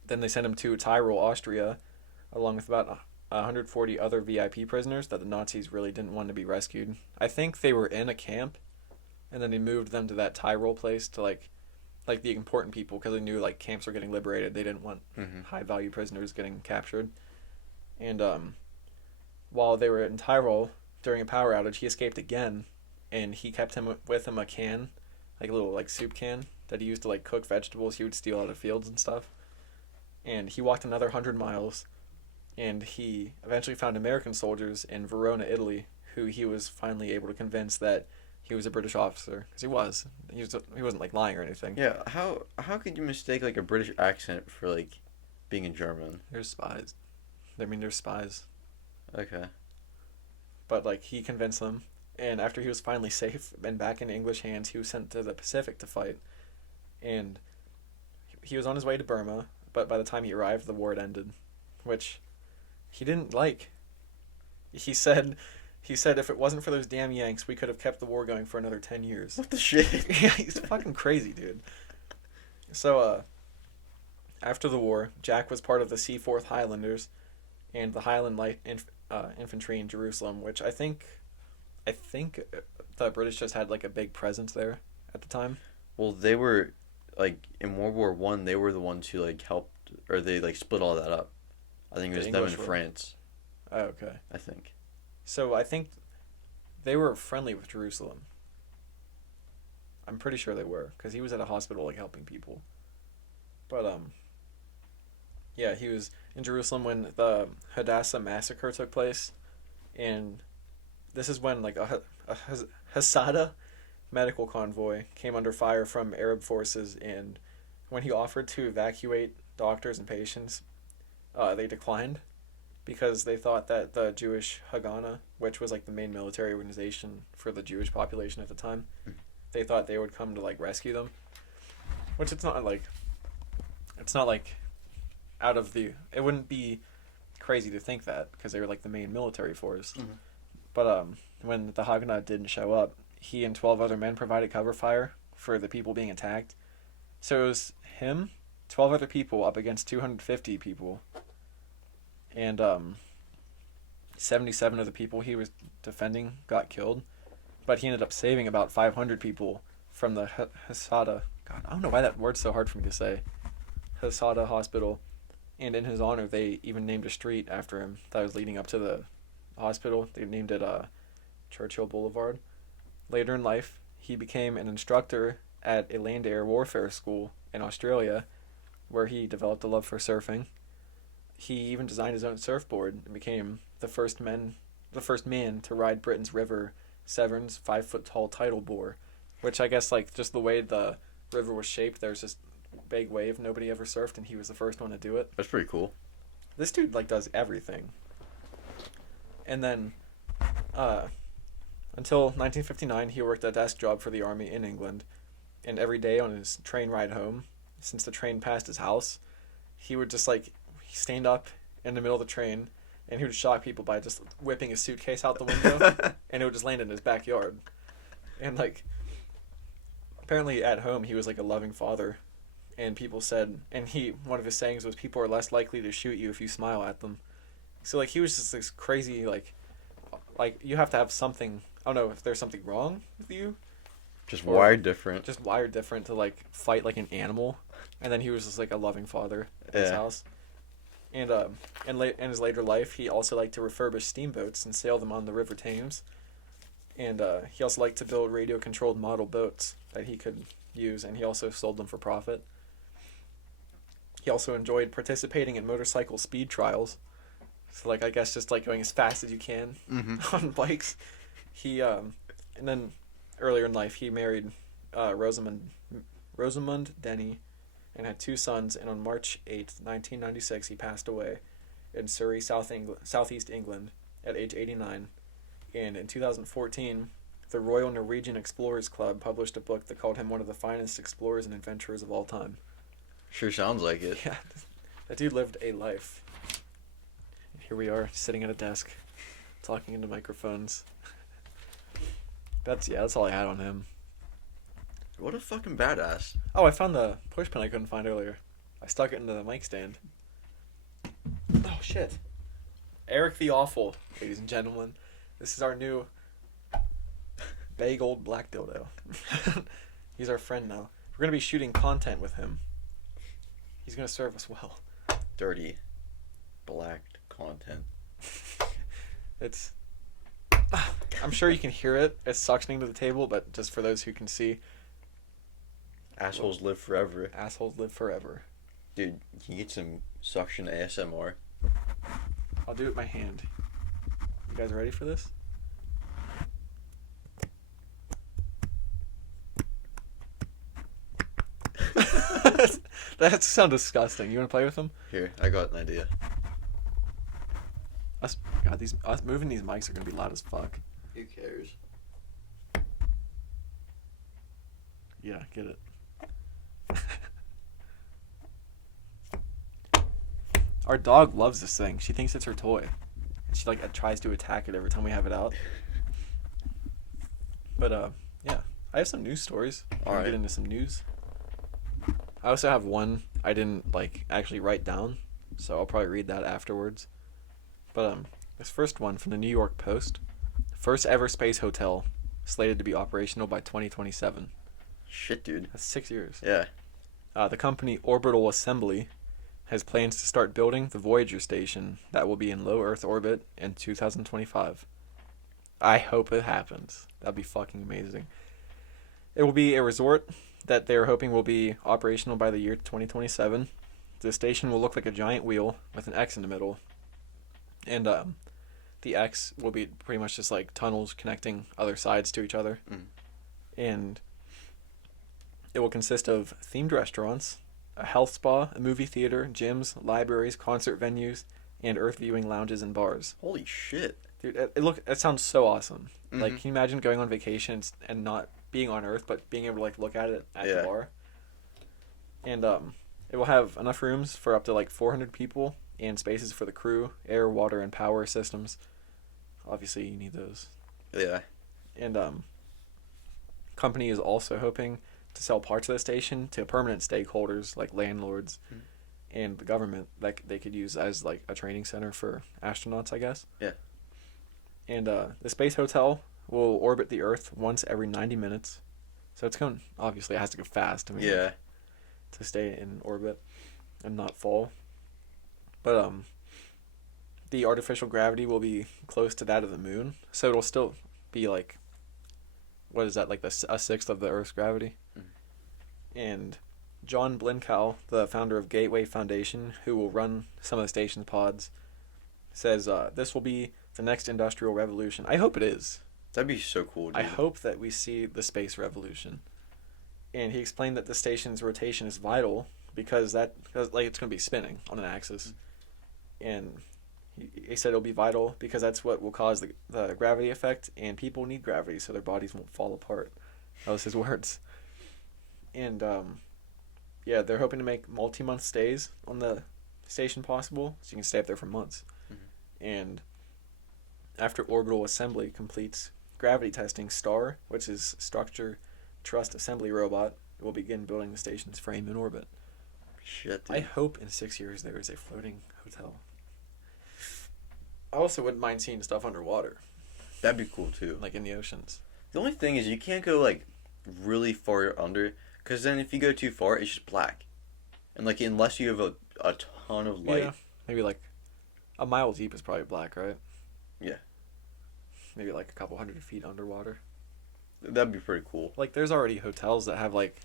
Then they sent him to Tyrol, Austria, along with about 140 other VIP prisoners that the Nazis really didn't want to be rescued. I think they were in a camp, and then they moved them to that Tyrol place to, like the important people, because they knew, like, camps were getting liberated. They didn't want high-value prisoners getting captured. And while they were in Tyrol, during a power outage, he escaped again, and he kept with him a can, like a little, like, soup can that he used to, like, cook vegetables he would steal out of fields and stuff. And he walked another 100 miles, and he eventually found American soldiers in Verona, Italy, who he was finally able to convince that he was a British officer, because he wasn't, like, lying or anything. Yeah, how could you mistake, like, a British accent for, like, being a German? There's spies. There's spies. Okay. But, like, he convinced them, and after he was finally safe and back in English hands, he was sent to the Pacific to fight. And he was on his way to Burma, but by the time he arrived, the war had ended, which he didn't like. He said if it wasn't for those damn Yanks, we could have kept the war going for another 10 years. What the shit? Yeah, he's fucking crazy, dude. So, after the war, Jack was part of the Seaforth Highlanders and the Highland Light Infantry in Jerusalem, which I think the British just had, like, a big presence there at the time. Well, they were, like, in World War One, they were the ones who, like, helped, or they, like, split all that up. I think it was them in France. Oh, okay. I think. So I think they were friendly with Jerusalem. I'm pretty sure they were, because he was at a hospital, like, helping people. But yeah, he was in Jerusalem when the Hadassah Massacre took place, and this is when, like, a Hadassah medical convoy came under fire from Arab forces, and when he offered to evacuate doctors and patients, they declined, because they thought that the Jewish Haganah, which was, like, the main military organization for the Jewish population at the time, they thought they would come to, like, rescue them. Which it's not like it wouldn't be crazy to think that, because they were, like, the main military force. Mm-hmm. But when the Haganah didn't show up, he and 12 other men provided cover fire for the people being attacked. So it was him, 12 other people up against 250 people. And 77 of the people he was defending got killed, but he ended up saving about 500 people from the Hadassah. God, I don't know why that word's so hard for me to say. Hadassah Hospital, and in his honor, they even named a street after him that was leading up to the hospital. They named it Churchill Boulevard. Later in life, he became an instructor at a land air warfare school in Australia, where he developed a love for surfing. He even designed his own surfboard and became the first man to ride Britain's River Severn's 5-foot-tall tidal bore, which I guess, like, just the way the river was shaped, there's just big wave nobody ever surfed, and he was the first one to do it. That's pretty cool. This dude like does everything. And then, until 1959, he worked a desk job for the army in England, and every day on his train ride home, since the train passed his house, he would just like stand up in the middle of the train, and he would shock people by just whipping his suitcase out the window, and it would just land in his backyard. And like, apparently at home he was like a loving father, and people said, and one of his sayings was, people are less likely to shoot you if you smile at them. So like he was just this crazy like you have to have something. I don't know if there's something wrong with you. Just wired different. Just wired different to like fight like an animal, and then he was just like a loving father at his house. And in his later life, he also liked to refurbish steamboats and sail them on the River Thames. And he also liked to build radio-controlled model boats that he could use, and he also sold them for profit. He also enjoyed participating in motorcycle speed trials. So, like, I guess just, like, going as fast as you can on bikes. He, and then earlier in life, he married Rosamund Denny and had 2 sons, and on March 8th, 1996, he passed away in Surrey, southeast England, at age 89. And in 2014, the Royal Norwegian Explorers Club published a book that called him one of the finest explorers and adventurers of all time. Sure sounds like it. Yeah, that dude lived a life. Here we are, sitting at a desk, talking into microphones. That's all I had on him. What a fucking badass. Oh, I found the push pin I couldn't find earlier. I stuck it into the mic stand. Oh, shit. Erik the Awful, ladies and gentlemen. This is our new big old black dildo. He's our friend now. We're going to be shooting content with him. He's going to serve us well. Dirty black content. It's... I'm sure you can hear it. It's suctioning to the table, but just for those who can see... Assholes live forever. Assholes live forever. Dude, can you get some suction ASMR? I'll do it with my hand. You guys ready for this? That sounds disgusting. You want to play with them? Here, I got an idea. Us moving these mics are going to be loud as fuck. Who cares? Yeah, get it. Our dog loves this thing. She thinks it's her toy. She like tries to attack it every time we have it out. But yeah, I have some news stories. All right. Get into some news. I also have one I didn't like actually write down, so I'll probably read that afterwards. But this first one from the New York Post: first ever space hotel slated to be operational by 2027. Shit, dude. That's 6 years. Yeah. The company Orbital Assembly has plans to start building the Voyager station that will be in low Earth orbit in 2025. I hope it happens. That'd be fucking amazing. It will be a resort that they're hoping will be operational by the year 2027. The station will look like a giant wheel with an X in the middle. And the X will be pretty much just like tunnels connecting other sides to each other. And it will consist of themed restaurants, a health spa, a movie theater, gyms, libraries, concert venues, and Earth viewing lounges and bars. Holy shit. Dude, it sounds so awesome. Like, can you imagine going on vacation and not being on Earth, but being able to like look at it at the bar? And it will have enough rooms for up to like 400 people and spaces for the crew, air, water, and power systems. Obviously, you need those. Yeah. And company is also hoping to sell parts of the station to permanent stakeholders like landlords and the government that they could use as like a training center for astronauts, I guess. Yeah. And the space hotel will orbit the Earth once every 90 minutes. So it's going, obviously it has to go fast to stay in orbit and not fall. But the artificial gravity will be close to that of the moon. So it'll still be like, what is that, like a sixth of the Earth's gravity? And John Blinkow, the founder of Gateway Foundation, who will run some of the station's pods, says this will be the next industrial revolution. I hope it is. That'd be so cool, dude. I hope that we see the space revolution. And he explained that the station's rotation is vital because it's going to be spinning on an axis. And he said it'll be vital because that's what will cause the gravity effect, and people need gravity so their bodies won't fall apart. That was his words. And yeah, they're hoping to make multi-month stays on the station possible, so you can stay up there for months. And after orbital assembly completes gravity testing, STAR, which is Structure Trust Assembly Robot, will begin building the station's frame in orbit. Shit, dude. I hope in 6 years there is a floating hotel. I also wouldn't mind seeing stuff underwater. That'd be cool too. Like in the oceans. The only thing is you can't go like really far under, because then if you go too far, it's just black. And like unless you have a ton of light. Yeah. Maybe like a mile deep is probably black, right? Yeah. Maybe like a couple 100 feet underwater. That'd be pretty cool. Like there's already hotels that have like,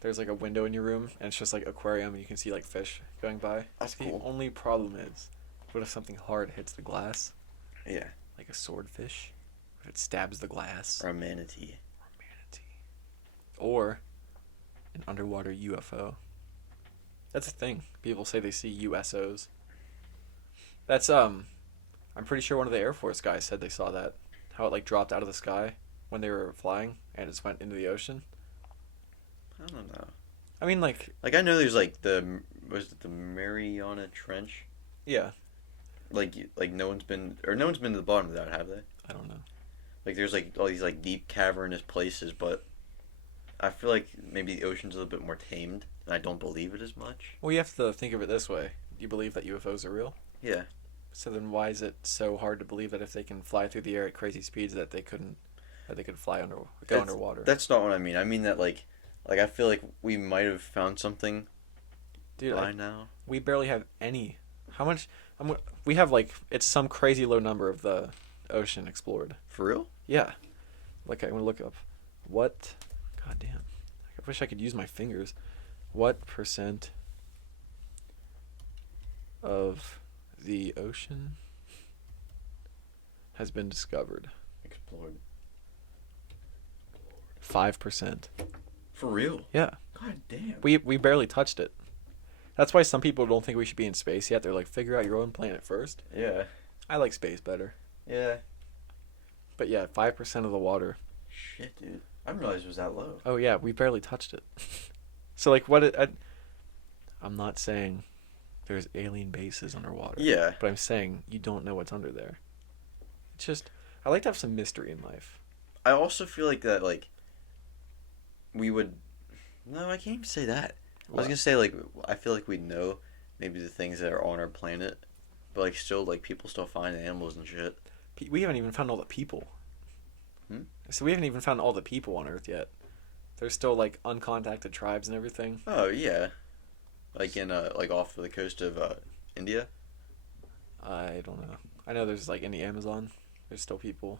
there's like a window in your room and it's just like aquarium and you can see like fish going by. That's cool. The only problem is, what if something hard hits the glass? Yeah. Like a swordfish? If it stabs the glass? Or a manatee. Or an underwater UFO. That's a thing. People say they see USOs. That's I'm pretty sure one of the Air Force guys said they saw that. How it like dropped out of the sky when they were flying and it just went into the ocean. I don't know. I mean like I know there's like the Mariana Trench? Yeah. Like no one's been to the bottom of that, have they? I don't know. Like there's like all these like deep cavernous places, but I feel like maybe the ocean's a little bit more tamed, and I don't believe it as much. Well, you have to think of it this way. Do you believe that UFOs are real? Yeah. So then why is it so hard to believe that if they can fly through the air at crazy speeds that they could fly underwater? That's not what I mean. I mean that like I feel like we might have found something by now. We barely have any. How much? We have like, it's some crazy low number of the ocean explored. For real? Yeah. Like I'm gonna look up what. God damn. I wish I could use my fingers. What % of the ocean has been discovered? Explored. 5%. For real? Yeah. God damn. We barely touched it. That's why some people don't think we should be in space yet. They're like, figure out your own planet first. Yeah. I like space better. Yeah. But yeah, 5% of the water. Shit, dude. I didn't realize it was that low. Oh yeah, we barely touched it. So like I'm not saying there's alien bases underwater. Yeah. But I'm saying you don't know what's under there. It's just, I like to have some mystery in life. I also feel like that, like, we would... No, I can't even say that. What? I was going to say, like, I feel like we'd know maybe the things that are on our planet, but, like, still, like, people still find animals and shit. We haven't even found all the people. So we haven't even found all the people on Earth yet. There's still, like, uncontacted tribes and everything. Oh, yeah. Like in, like, off the coast of, India? I don't know. I know there's, like, in the Amazon, there's still people.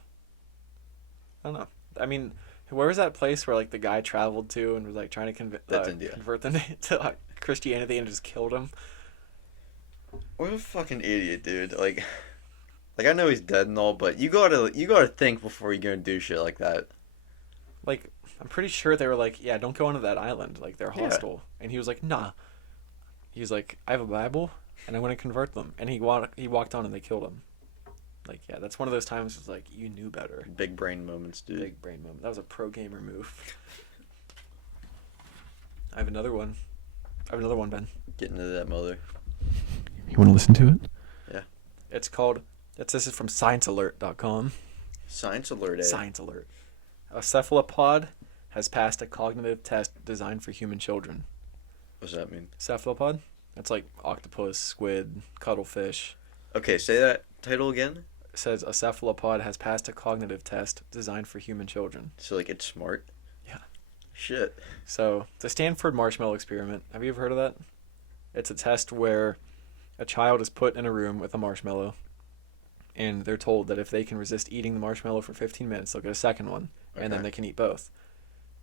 I don't know. I mean, where was that place where, like, the guy traveled to and was, like, trying to That's India. convert them to Christianity and just killed them? What a fucking idiot, dude. Like, I know he's dead and all, but you gotta think before you go and do shit like that. Like, I'm pretty sure they were like, yeah, don't go onto that island. Like, they're hostile. Yeah. And he was like, nah. He was like, I have a Bible, and I'm going to convert them. And he walked on and they killed him. Like, yeah, that's one of those times it's like, you knew better. Big brain moments, dude. Big brain moment. That was a pro gamer move. I have another one, Ben. Getting into that mother. You want to listen to it? Yeah. It's called... This is from ScienceAlert.com. Science Alert, eh? Science Alert. A cephalopod has passed a cognitive test designed for human children. What does that mean? Cephalopod? That's like octopus, squid, cuttlefish. Okay, say that title again. It says a cephalopod has passed a cognitive test designed for human children. So, like, it's smart? Yeah. Shit. So, the Stanford Marshmallow Experiment. Have you ever heard of that? It's a test where a child is put in a room with a marshmallow, and they're told that if they can resist eating the marshmallow for 15 minutes, they'll get a second one, and then they can eat both.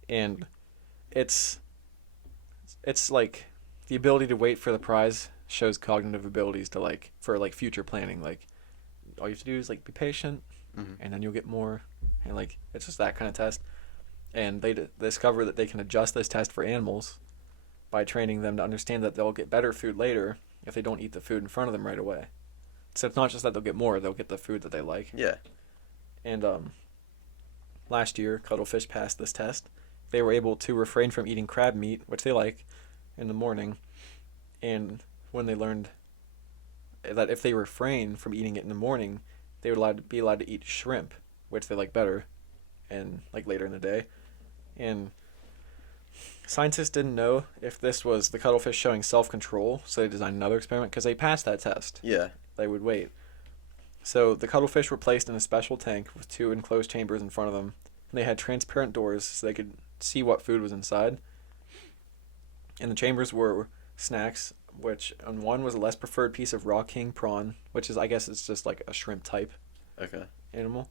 And it's like the ability to wait for the prize shows cognitive abilities to like for like future planning. Like all you have to do is like be patient, and then you'll get more. And like it's just that kind of test. And they discover that they can adjust this test for animals by training them to understand that they'll get better food later if they don't eat the food in front of them right away. So it's not just that they'll get more, they'll get the food that they like. Yeah. And last year, cuttlefish passed this test. They were able to refrain from eating crab meat, which they like, in the morning. And when they learned that if they refrain from eating it in the morning, they would be allowed to eat shrimp, which they like better, and like later in the day. And scientists didn't know if this was the cuttlefish showing self-control, so they designed another experiment because they passed that test. Yeah. They would wait. So the cuttlefish were placed in a special tank with 2 enclosed chambers in front of them. And they had transparent doors so they could see what food was inside. And the chambers were snacks, which on one was a less preferred piece of raw king prawn, which is, I guess it's just like a shrimp type animal.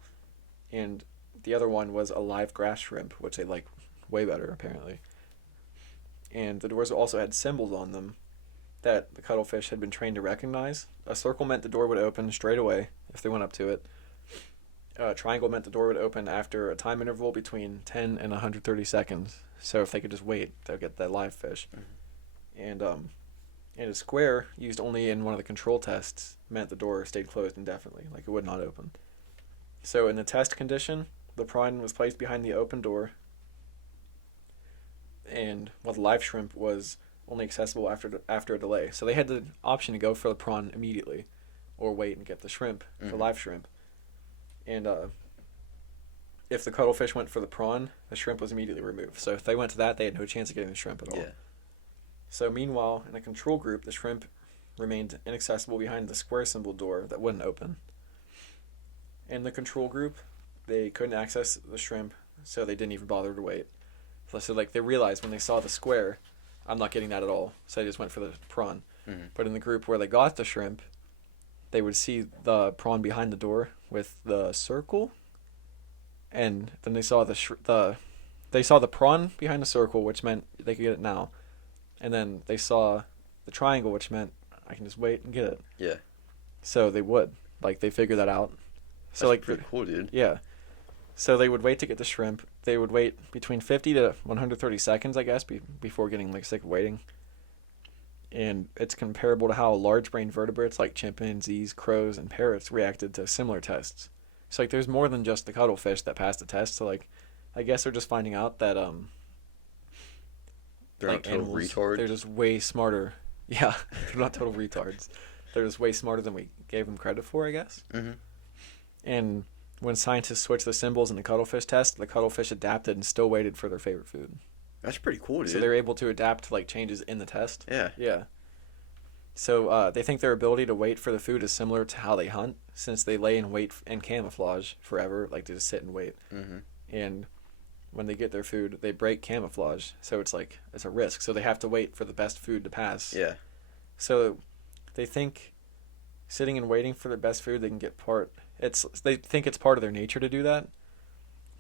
And the other one was a live grass shrimp, which they like way better apparently. And the doors also had symbols on them that the cuttlefish had been trained to recognize. A circle meant the door would open straight away if they went up to it. A triangle meant the door would open after a time interval between 10 and 130 seconds. So if they could just wait, they'll get that live fish. And a square, used only in one of the control tests, meant the door stayed closed indefinitely, like it would not open. So in the test condition, the prawn was placed behind the open door, and the live shrimp was only accessible after a delay. So they had the option to go for the prawn immediately, or wait and get the shrimp, the live shrimp. And if the cuttlefish went for the prawn, the shrimp was immediately removed. So if they went to that, they had no chance of getting the shrimp at all. Yeah. So meanwhile, in a control group, the shrimp remained inaccessible behind the square symbol door that wouldn't open. In the control group, they couldn't access the shrimp, so they didn't even bother to wait. So like they realized when they saw the square, I'm not getting that at all. So they just went for the prawn. But in the group where they got the shrimp, they would see the prawn behind the door with the circle, and then they saw they saw the prawn behind the circle, which meant they could get it now, and then they saw the triangle, which meant I can just wait and get it. Yeah. So they would they figured that out. So That's pretty cool, dude. Yeah. So they would wait to get the shrimp. They would wait between 50 to 130 seconds, I guess, before getting sick of waiting. And it's comparable to how large brain vertebrates like chimpanzees, crows, and parrots reacted to similar tests. So there's more than just the cuttlefish that passed the test. So I guess they're just finding out that they're not total retards. They're just way smarter. Yeah, they're not total retards. They're just way smarter than we gave them credit for, I guess. And when scientists switched the symbols in the cuttlefish test, the cuttlefish adapted and still waited for their favorite food. That's pretty cool, dude. So they're able to adapt to changes in the test. Yeah. Yeah. So they think their ability to wait for the food is similar to how they hunt, since they lay in wait and camouflage forever, they just sit and wait. And when they get their food, they break camouflage, so it's a risk. So they have to wait for the best food to pass. Yeah. So they think sitting and waiting for the best food, they can get they think it's part of their nature to do that,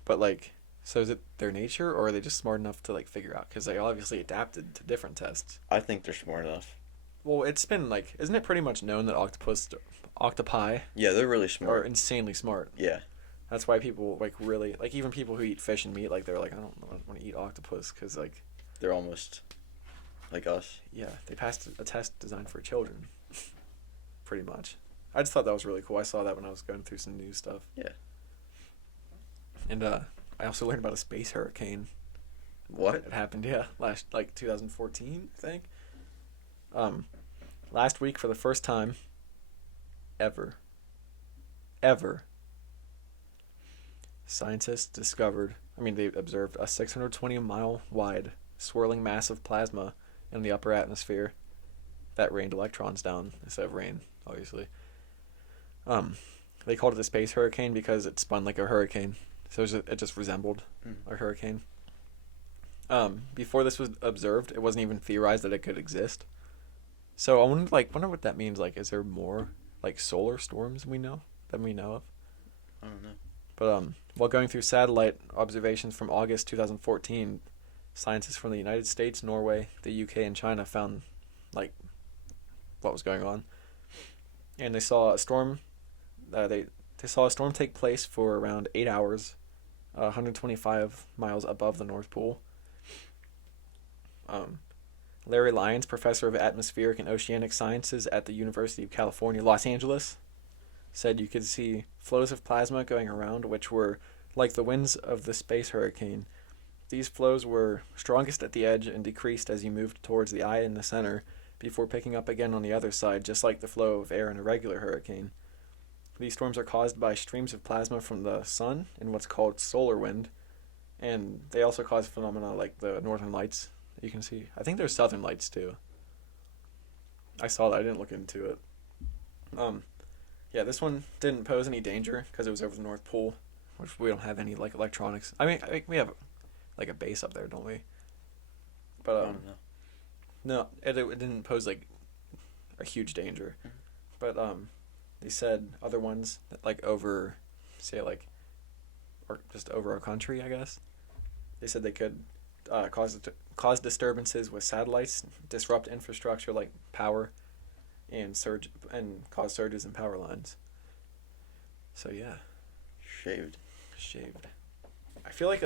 but so is it their nature, or are they just smart enough to figure out? Because they obviously adapted to different tests. I think they're smart enough. Well, it's been isn't it pretty much known that octopi? Yeah, they're really smart. Are insanely smart. Yeah. That's why people really even people who eat fish and meat they're I don't want to eat octopus because they're almost like us. Yeah, they passed a test designed for children. Pretty much. I just thought that was really cool. I saw that when I was going through some news stuff. Yeah. And I also learned about a space hurricane. What? It happened, last 2014, I think. Last week, for the first time ever, scientists they observed a 620-mile wide swirling mass of plasma in the upper atmosphere that rained electrons down instead of rain, obviously. They called it a space hurricane because it spun like a hurricane. So it just resembled a hurricane. Before this was observed, it wasn't even theorized that it could exist. So I wonder what that means. Is there more solar storms than we know of? I don't know. But while going through satellite observations from August 2014, scientists from the United States, Norway, the UK, and China found what was going on, and they saw a storm. They saw a storm take place for around 8 hours 125 miles above the North Pole. Larry Lyons, professor of atmospheric and oceanic sciences at the University of California, Los Angeles, said you could see flows of plasma going around, which were like the winds of the space hurricane. These flows were strongest at the edge and decreased as you moved towards the eye in the center, before picking up again on the other side, just like the flow of air in a regular hurricane. These storms are caused by streams of plasma from the sun and what's called solar wind, and they also cause phenomena like the northern lights that you can see. I think there's southern lights too. I saw that. I didn't look into it. Yeah, this one didn't pose any danger because it was over the North Pole, which we don't have any like electronics. I mean, we have like a base up there, don't we? But no, it didn't pose like a huge danger. Mm-hmm. But they said other ones that like over, say like, or just over our country, I guess. They said they could cause disturbances with satellites, disrupt infrastructure like power, and cause surges in power lines. So yeah, shaved. I feel like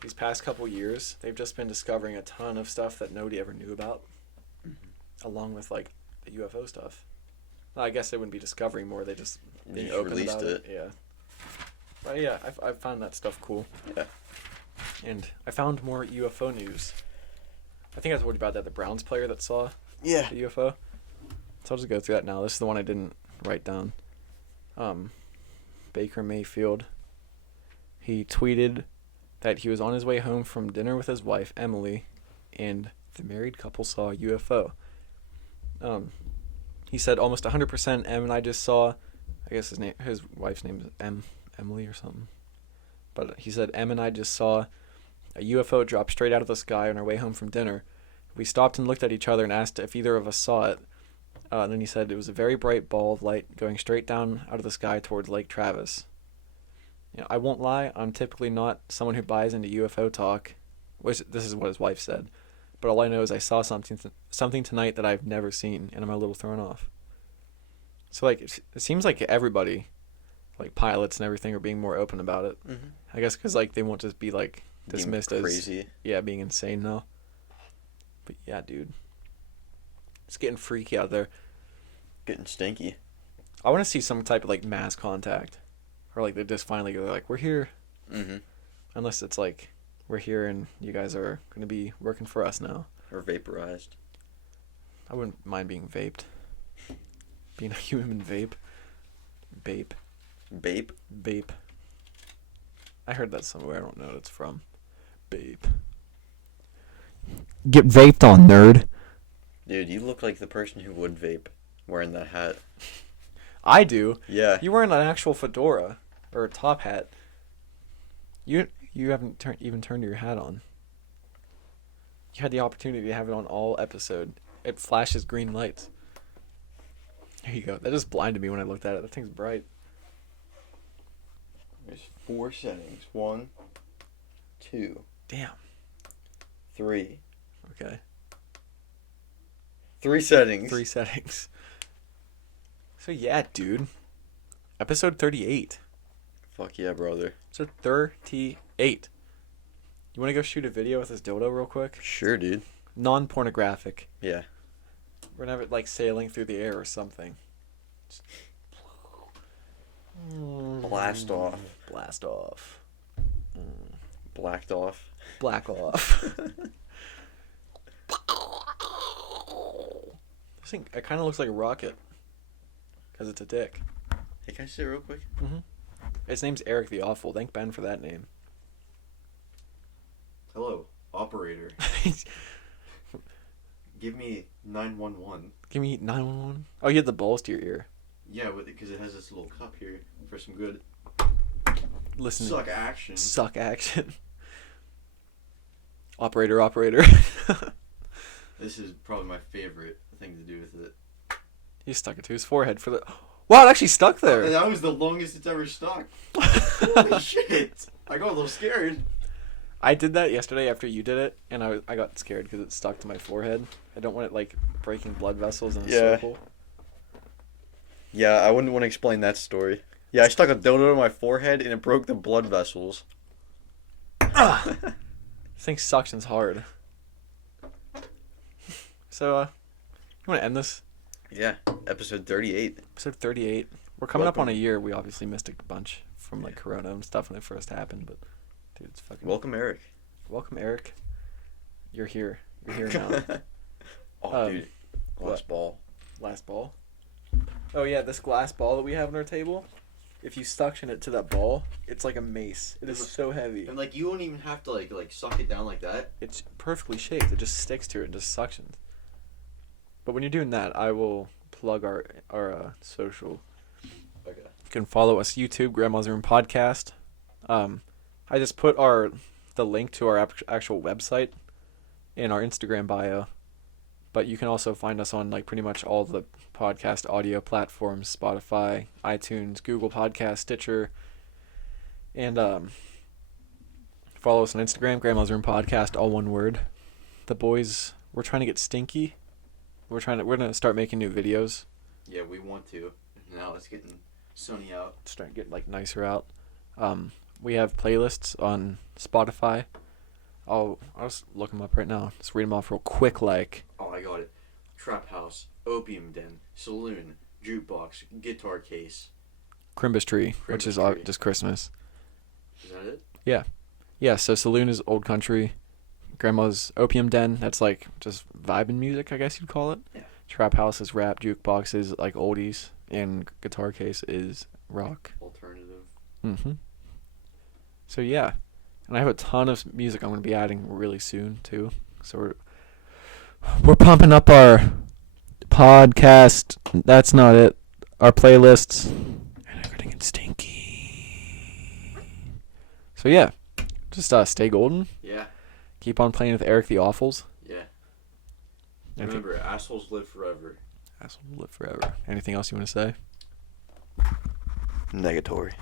these past couple years they've just been discovering a ton of stuff that nobody ever knew about, along with like the UFO stuff. Well, I guess they wouldn't be discovering more; they just being open released about it. Yeah. But yeah, I found that stuff cool. Yeah. And I found more UFO news. I think I told you about that, the Browns player that saw the UFO. So I'll just go through that now. This is the one I didn't write down. Baker Mayfield. He tweeted that he was on his way home from dinner with his wife, Emily, and the married couple saw a UFO. He said almost 100% Em and I just saw, I guess his wife's name is Emily or something. But he said Em and I just saw a UFO drop straight out of the sky on our way home from dinner. We stopped and looked at each other and asked if either of us saw it. And then he said it was a very bright ball of light going straight down out of the sky towards Lake Travis. You know, I won't lie, I'm typically not someone who buys into UFO talk, which this is what his wife said. But all I know is I saw something tonight that I've never seen, and I'm a little thrown off. So like it seems like everybody, like pilots and everything, are being more open about it. Mm-hmm. I guess because like they won't just be like dismissed as crazy. Yeah, being insane now. But yeah, dude, it's getting freaky out there. Getting stinky. I want to see some type of like mass contact, or like they just finally go like, we're here. Mm-hmm. Unless it's like we're here and you guys are going to be working for us now. Or vaporized. I wouldn't mind being vaped. Being a human vape. Bape. I heard that somewhere. I don't know what it's from. Bape. Get vaped on, nerd. Dude, you look like the person who would vape wearing that hat. I do. Yeah. You're wearing an actual fedora or a top hat. You haven't even turned your hat on. You had the opportunity to have it on all episode. It flashes green lights. There you go. That just blinded me when I looked at it. That thing's bright. There's 4 settings. 1, 2. Damn. 3. Okay. 3 settings. 3 settings. So yeah, dude. Episode 38. Fuck yeah, brother. Episode 38. You want to go shoot a video with this dildo real quick? Sure, dude. Non-pornographic. Yeah. We're gonna have it like sailing through the air or something. Blast off. Blast off. Blacked off. Black off. This thing, it kind of looks like a rocket. Because it's a dick. Hey, can I say it real quick? Mm-hmm. Its name's Erik The Awful. Thank Ben for that name. Hello, operator. Give me 911. Give me 911? Oh, you had the balls to your ear. Yeah, because it has this little cup here for some good... Listen. Suck action. Suck action. Operator. This is probably my favorite thing to do with it. He stuck it to his forehead for the... Wow, it actually stuck there. That was the longest it's ever stuck. Holy shit. I got a little scared. I did that yesterday after you did it, and I got scared because it stuck to my forehead. I don't want it, like, breaking blood vessels in a circle. Yeah, I wouldn't want to explain that story. Yeah, I stuck a dildo in my forehead and it broke the blood vessels. I think suction's hard. So, you want to end this? Yeah, episode 38. Episode 38. We're coming up on a Welcome. year. We obviously missed a bunch from like Corona and stuff when it first happened, but dude, it's fucking. Welcome, Eric. Welcome, Eric. You're here. You're here now. Dude. what? Glass ball. Glass ball. Oh yeah, this glass ball that we have on our table. If you suction it to that ball, it's like a mace. It is so heavy. And like you won't even have to like suck it down like that. It's perfectly shaped. It just sticks to it and just suctions. But when you're doing that, I will plug our social. Okay. You can follow us YouTube, Grandma's Room Podcast. I just put the link to our actual website in our Instagram bio. But you can also find us on like pretty much all the podcast audio platforms: Spotify, iTunes, Google Podcast, Stitcher, and follow us on Instagram, Grandma's Room Podcast, all one word. The boys, we're trying to get stinky. We're gonna start making new videos. Yeah, we want to. Now it's getting sunny out. Start getting like nicer out. We have playlists on Spotify. I'll just look them up right now. Just read them off real quick, like. Oh, I got it. Trap house, opium den, saloon, jukebox, guitar case. Crimbus Tree, which is Tree. just Christmas. Is that it? Yeah, so saloon is old country. Grandma's opium den, that's like just vibing music, I guess you'd call it. Yeah. Trap house is rap, jukebox is like oldies, and guitar case is rock. Alternative. Mm-hmm. So yeah, and I have a ton of music I'm going to be adding really soon too. So we're pumping up our podcast. That's not it. Our playlists. And I'm going to get stinky. So yeah, just stay golden. Yeah. Keep on playing with Erik The Awfuls. Yeah. Anything- Remember, assholes live forever. Assholes live forever. Anything else you want to say? Negatory.